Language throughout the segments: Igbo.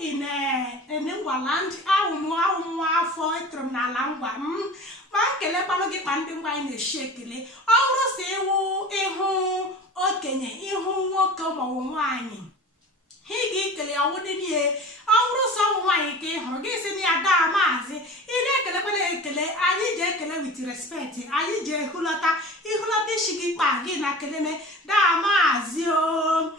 in Ngwaland, our for from Nalangwa. Mankele Panogi Panding by the Shakele. All say, who, okenye, ihu nwoke ma nwaanyị. Higi kele awudin ye. Awuru so nwaanyị ke hụrụ gị si na ada maazi. Ile ekele kwele ekele, anyị je ekele with respect. Anyị je hulata, ihulata shigi pa gị na kele me da maazi o.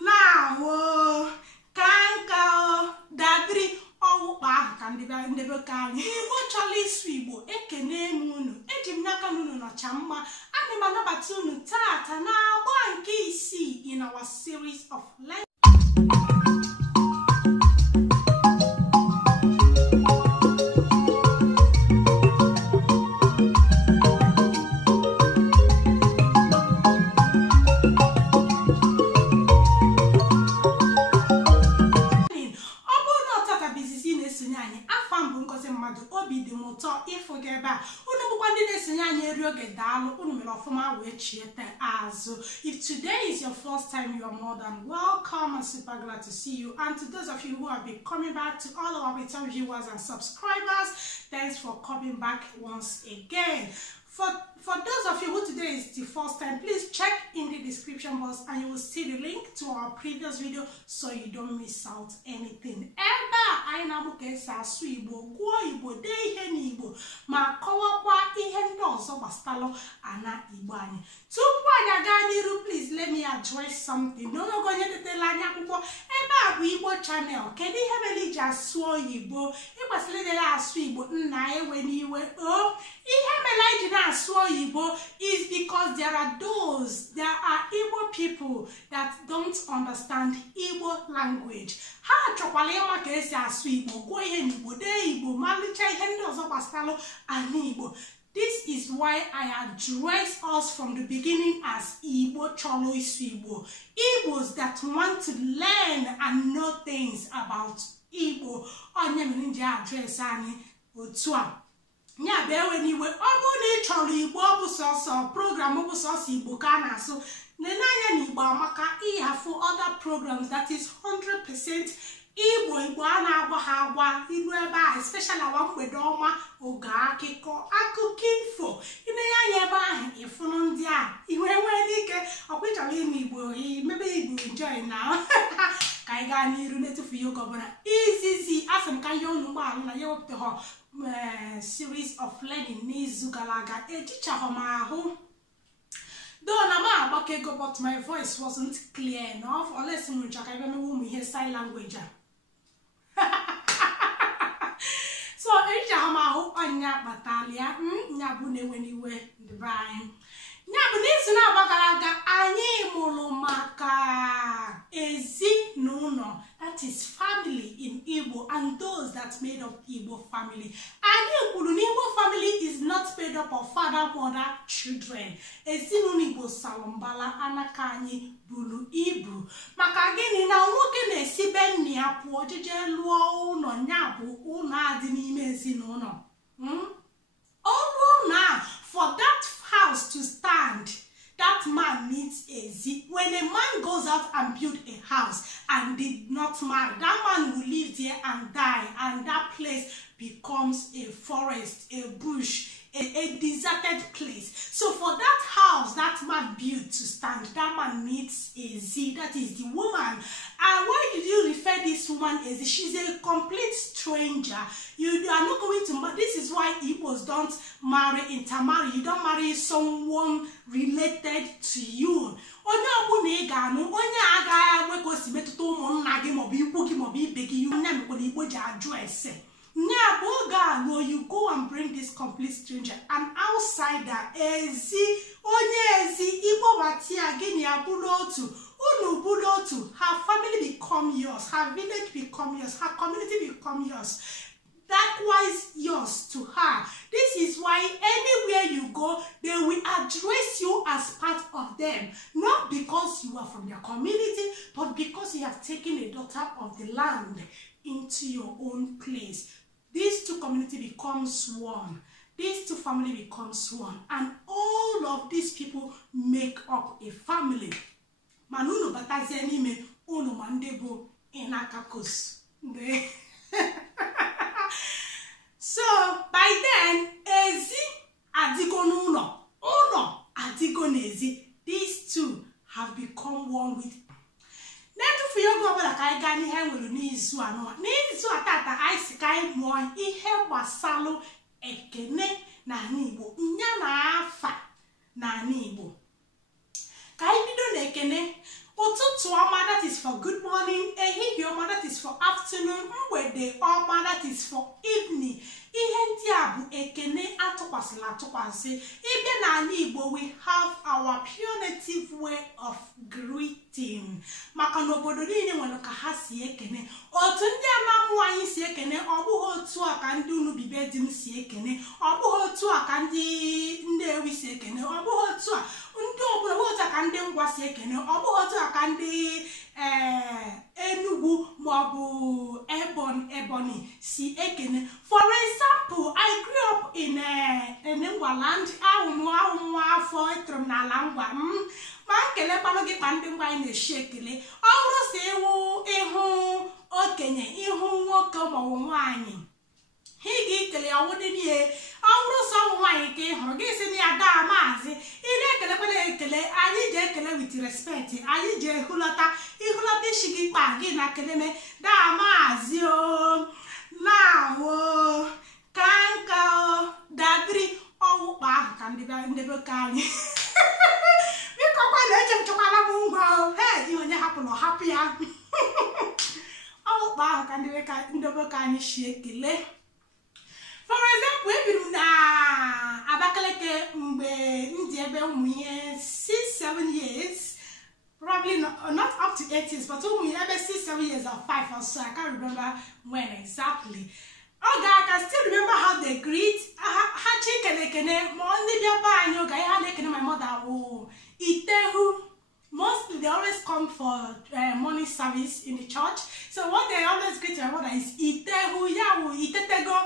Lawo, kanka o, dabiri ọwụkpa ahụ ka ndebe ka anyị. Igbo chọrọ isu Igbo ekene m unu. Eji m n'aka unu nọcha mma. Ana m anabata unu tata na agba nke isii in our series of lessons. If today is your first time, you are more than welcome. I'm super glad to see you. And to those of you who have been coming back, to all of our return viewers and subscribers, thanks for coming back once again. For those of you who today is the first time, please check in the description box and you will see the link to our previous video so you don't miss out anything. Eba anyị na-amụka esi asụ Igbo, gụọ Igbo, dee ihe n'Igbo, ma kọwakwa ihe ndị ọzọ gbasara ana Igbo anyị. Tupu anyị aga n'iru, please let me address something. N'oge onye detela anya akwụkwọ, ebe a bụ Igbo channel. Kedu ihe mere iji asụ Oyibo? Ịkwesịrị ịdị asụ Igbo nna ewe n'iwe. Ihe mere iji na-asụ Oyibo is because there are Igbo people that don't understand Igbo language. Ha chọkwala ịma ka esi asụ Igbo, gụọ ihe n'Igbo, dee Igbo, malicha ihe ndị ọzọ gbasara ana Igbo. This is why I address us from the beginning as Igbo chọrọ isu Igbo. Igbos that want to learn and know things about Igbo. Onye mere nji address anyị otu a. Nya bewe niwe, ọ bụ na ị chọrọ Igbo ọ bụ sọsọ program ọ bụ sọsọ Igbo ka na-asụ. Nenanya n'Igbo amaka ịhafụ other programs that is 100% Igbo a na-agwa ha agwa ilu ebe a, especially awa mgbede ọma, oge akụkọ ifo. Inenya ebe ahụ ịfụnụ ndị a iwe nwere ike ọkwa ịchọrọ ime Igbo mebe Igbo enjoy na ka anyị gaa n'iru na-etufu ya oge ọbụla. Izizi asị m ka ihe unu ụgbọala na ya wepụta series of learning n'izu gara aga. Ejichaghọ m ahụ. Though I'm back ego, but my voice wasn't clear enough. Unless you check, I don't know sign language. So, I hope Anya Batalia, Nabune when you were the Brian. Nabunese Nabagaraga, Ani Molomaka, Ezi Nuno. That is family in Igbo and those that made up Igbo family. And Igbo family is not made up of father, mother, children. Ezinụlọ Salombala Anakani Bulu Ibu. Maka gịnị na nwoke na-esi be nne ya pụọ jeje lụọ ụlọ nya bụ ụlọ adị n'ime ezinụlọ. For that house to stand, that man needs a zi. When a man goes out and build a house and did not marry, that man will live there and die, and that place becomes a forest, a bush, a deserted place. So for that house that man built to stand, that man needs a Z, that is the woman. And why did you refer this woman as she's a complete stranger? You are not going to marry. This is why Igbos don't intermarry. You don't marry someone related to you. Onye ọbụna ga-anụ onye agaghị agwe si metụta ụmụnna gị maọbụ ikwu gị maọbụ ibe gị nne m kwere Igbo ji ajụ ese. You go and bring this complete stranger, an outsider, ezi, onye ezi, Igbo batia gini abulotu, unu bulotu, her family become yours, her village become yours, her community become yours. Likewise yours to her. This is why anywhere you go, they will address you as part of them. Not because you are from their community, but because you have taken a daughter of the land into your own place. These two communities becomes one. These two families becomes one. And all of these people make up a family. Manuno batazianime ono mandebo inakakos. So by then, ezi adigo n'ụlọ, ụlọ adigo n'ezi. These two have become one with. Netufu yogo ọbụla ka anyị gaa n'ihe nwere n'izu anụwa. N'izu atata anyị si ka anyị mụọ ihe gbasalụ ekene n'ala Igbo, nya na afa n'ala Igbo. Ka anyị bido na ekene. Ụtụtụ ọma, that is for good morning. Ehihie ọma, that is for afternoon. Mgbede ọma, that is for evening. Ihe ndị a bụ ekene atụkwasịla atụkwasị. Ịbịa n'ala Igbo, we have our pure native way of greeting. Maka n'obodo niile nwere ka ha si ekene. Otu ndị anamụ anyị si ekene, ọ bụghị otu a ka ndị unu bibe di m si ekene. Ọ bụghị otu a ka ndị Nnewi si ekene. Ọ bụghị otu a ndị obodo, otu a ka ndị Ngwa si ekene. Ọ bụghị otu a ka ndị Enugu maọbụ Ebonyi si ekene. For example, I grew up in Ngwa land. Ahụ afọ etoro m n'ala Ngwa. Ma nkele kwanụ gị kpa ndị Ngwa anyị na-eshi ekele. Ọ bụrụ si ịhụ okenye, ịhụ nwoke maọbụ nwaanyị, ị ga-ekele ya ọwụdị n'ihe. Ọ bụrụ sọ ụmụ nwaanyị ka ị hụrụ gị si na ya daa maazị, ị na-ekelekwana ekele. Anyị ji ekele with respect. Anyị ji ihụlọta isi gị kpa gị na keleme daa maazị o, lawo ka nka o, dabiri ọwụkpa ahụ ka ndebe ka anyị. Biko kwa na-eche m chọkwala m ngwa o. He, ihe onye hapụrụ hapụ ya. Ọwụkpa ahụ ka ndebe ka anyị shi ekele. For example, ebiri na Abakaliki mgbe ndị ebe ụmụ ihe 6-7 years, probably not up to 8 years, but ụmụ ihe ebe 6-7 years or 5 or so. I can't remember when exactly. Okay, I can still remember how they greet. Ha chikelekene, ma ndị bịa ba anyị oge ha na-ekene my mother wụ itehu. Mostly they always come for morning service in the church. So what they always greet my mother is itehu, yawu itetego,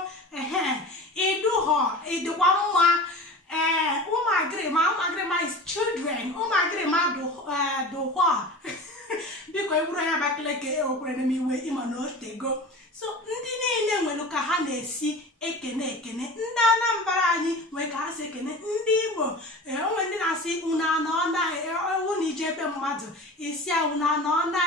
iduho, idukwa mma, umagrema is children, umagrema duho. Biko eburu ya Abakaliki okwere n'imiwe ima na otego. So ndị niile nwere ka ha na-esi ekene. Ndị Anambra anyị nwere ka ha si ekene. Ndị Igbo onwe ndị na-asị una na ọna ewu na ije ebe mmadụ isi una na ọna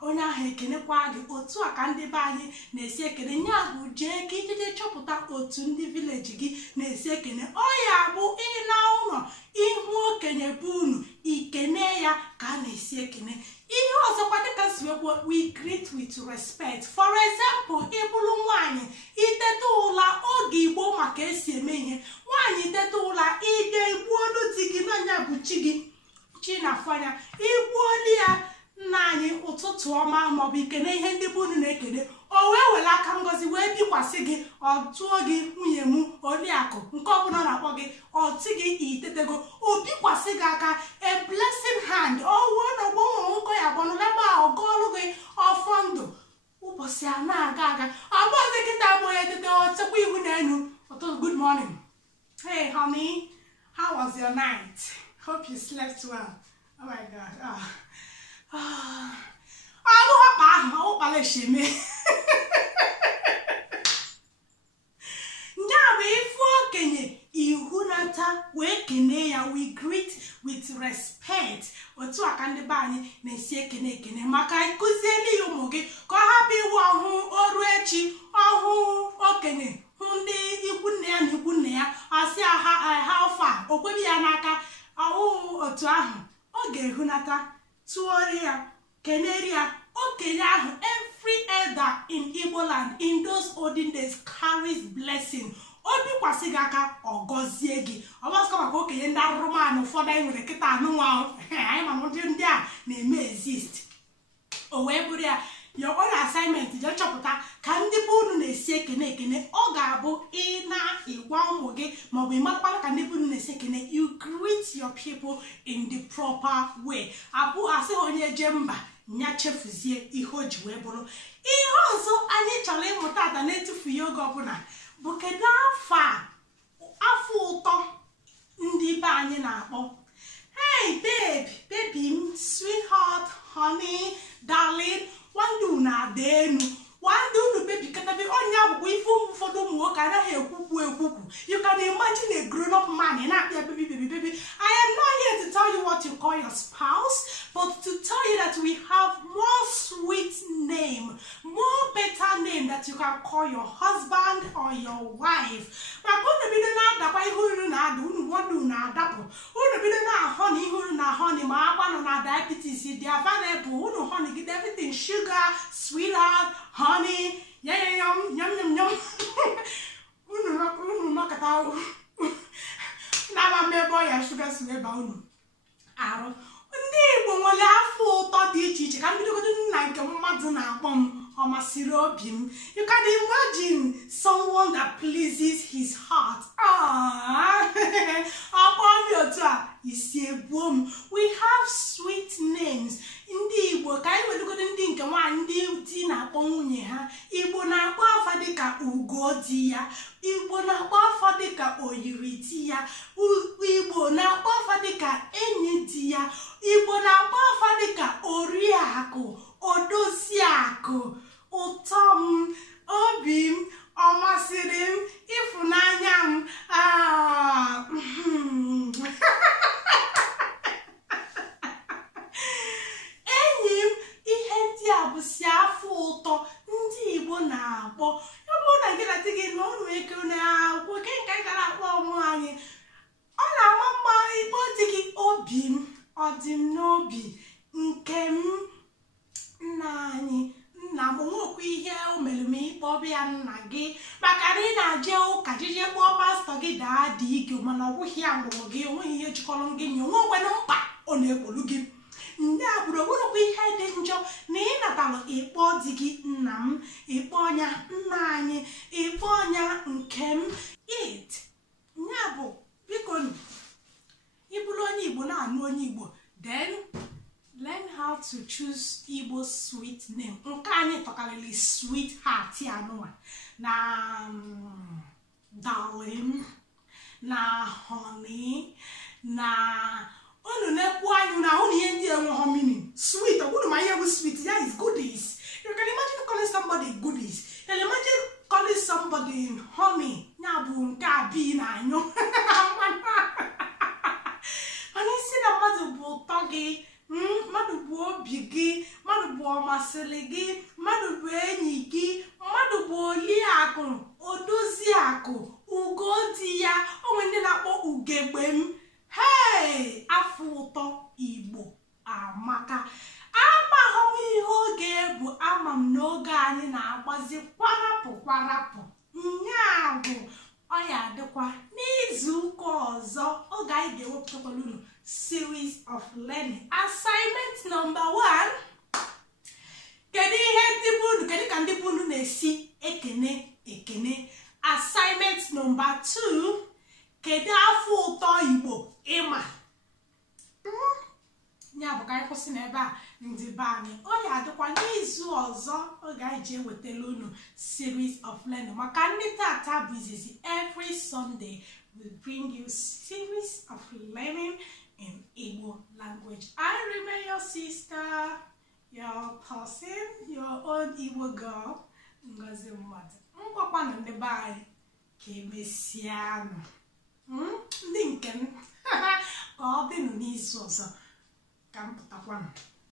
onye ahụ ekenekwa gị. Otu a ka ndị be anyị na-esi ekene. Nya bụ jee ka ijije chọpụta otu ndị vileji gị na-esi ekene. Ọ ya bụ ị na ụlọ ihu okenye bụ unu ikene ya ka a na-esi ekene. Ihe ọzọkwa dịka siwekwo, we greet with respect. For example, ịbụrụ nwaanyị iteta ụla oge Igbo maka esi eme ihe. Nwaanyị iteta ụla ide igbuolu di gị n'anya bụ chi gị, chi na fanya igbuoli ya nna anyị ụtụtụ ọma maọbụ ikene ihe ndị bụ unu na-ekene. O wee were aka ngozi wee bikwasị gị, ọ tụọ gị nwunye m Oriakụ nke ọbụla na-akpọ gị, ọ tị gị itetego, o bikwasị gị aka, a blessing hand. O wee na ọgbọnwụ nkọ ya gbanụlebe a ọgọọlụ gị ọfọ ndụ. Ụbọchị a na-aga ọbọzi kịta bụ ya etete ọchekwa ihu n'elu. Good morning. Hey honey, how was your night? Hope you slept well. Oh my God. Ọkpala sheme. Nya bụ ifu okenye ihunata wee kene ya. We greet with respect. Otu aka ndị be anyị na-esi ekene maka ikuzieli ụmụ gị ka ọ hapụ iwu ọhụụ oru echi ọhụụ okenye hụ ndị ikwu nne ya na ikwu nne ya asị ha ofa okwebi ya n'aka. Ọhụụ otu ahụ ọ ga-ehunata tụọrọ ya keneri ya okenye ahụ. Every elder in Igbo land in those olden days carries blessing. Obi kwasị gị aka ọ gọzie gị. Ọ gbasịkwa maka okenye ndị arụrụmanụ ụfọdụ anyị nwere kịta anụnwa anyị ma ndị a na-eme exist. O wee bụrụ ya your own assignment je chọpụta ka ndị bụ unu na-esi ekene. Ọ ga-abụ ị na-ịgwa ụmụ gị maọbụ ịmakwala ka ndị bụ unu na-esi ekene. You greet your people in the proper way. Abụ asị onye je mba nya chefuzie ihe o ji wee bụrụ. Ihe ọzọ anyị chọrọ ịmụta ata na-etufughị oge ọbụla bụ kedu afọ ụtọ ndị be anyị na-akpọ. Hey baby m, sweetheart, honey, darling, nwandu na ada enu. one day baby can be on your way for the work and I hear you can imagine a grown-up man and not baby. I am not here to tell you what you call your spouse, but to tell you that we have more sweet name, more better name that you can call your husband or your wife. We're going to be the now that who na do what do na double. Who to be the now honey, who na honey, my one on diabetes, they are available, who no honey, get everything sugar, sweetheart, honey, yum. Unu makata na ma boy ya sugar sweet ba unu aro ndị Igbo nwere afọ ụtọ dị iche iche ka m bidogodo nna nke mmadụ na-akpọ m ọ masịrị obi m. You can imagine someone that pleases his heart. We have sweet names. Ndị Igbo ka anyị wedogodo ndị nke nwaanyị ndị di na-akpọ nwunye ha. Igbo na-akpọ afa dịka ugo di ya, Igbo na-akpọ afa dịka oyiri di ya, Igbo na-akpọ afa dịka enyi di ya, Igbo na-akpọ afa dịka oriakụ, odoziakụ, ụtọ m, obi m, ọ masịrị m, ịfụnanya m. Enyi m, ihe ndị a bụ si afọ ụtọ ndị Igbo na-akpọ. Ya bụrụ na gị na di gị na ọnụ eke na-akwụ ke nke gara akpọ ọmụ anyị, ọ na-ama mma ịkpọ di gị obi m, ọ dị m n'obi, nke m, nna anyị, nna m. Nwekwa ihe o mere m ịkpọ ya nna gị maka na ị na-aje ụka jije kpọọ pastọ gị daa dị ike, mana ọ bụghị ya mụrụ gị, onweghị ihe jikọrọ gị nye onwe mkpa ọ na-ekwolu gị. Ndị agbụrụ onwerekwa ihe dị njọ na ị natara ịkpọ di gị nna m, ịkpọ ọnya nna anyị, ịkpọ ọnya nke m. Ya bụ biko ịbụrụ onye Igbo na-anụ onye Igbo, then learn how to choose Igbo sweet name. Nke anyị tọkarịrị sweetheart ya nụwa na darling na honey na unu na-ekwu anyị na ahụ na ihe ndị enweghị meaning. Sweet, ọbụrụ ma ihe bụ sweet, ya is goodies. You can imagine calling somebody goodies. You can imagine calling somebody honey. Ya bụ nke abi na anyụ. Mana isi na mmadụ bụ ụtọ gị, mmadụ bụ obi gị, mmadụ bụ ọmasịrị gị, mmadụ bụ enyi gị, mmadụ bụ oliakụ, odoziakụ, ugo di ya, onwe ndị na-akpọ ugegbe m. Hey, afọ ụtọ Igbo amaka. Amaghị m ihe oge bụ, ama m n'oge anyị na-agbazi kwarapụ. Nya bụ ọ ya adịkwa n'izu ụka ọzọ oge anyị ga-ewepụtakwala unu series of learning. Assignment number 1. Kedu ka ndị bụ unu na-esi ekene. Assignment number 2. Kedu afọ ụtọ Igbo ịma? Ya bụ ka anyị kwụsị n'ebe a ndị be anyị. Ọ ya adịkwa n'izu ọzọ oge anyị ji ewetala unu series of learning. Maka ndị tata bụ izizi, every Sunday we bring you series of learning in Igbo language. I remain your sister, your person, your own Igbo girl, Ngozi Mmadụ. Ngwakwanụ ndị be anyị ka emesianụ. Ndị nke m ka ọ dịnụ n'izu ọzọ ka m pụtakwanụ.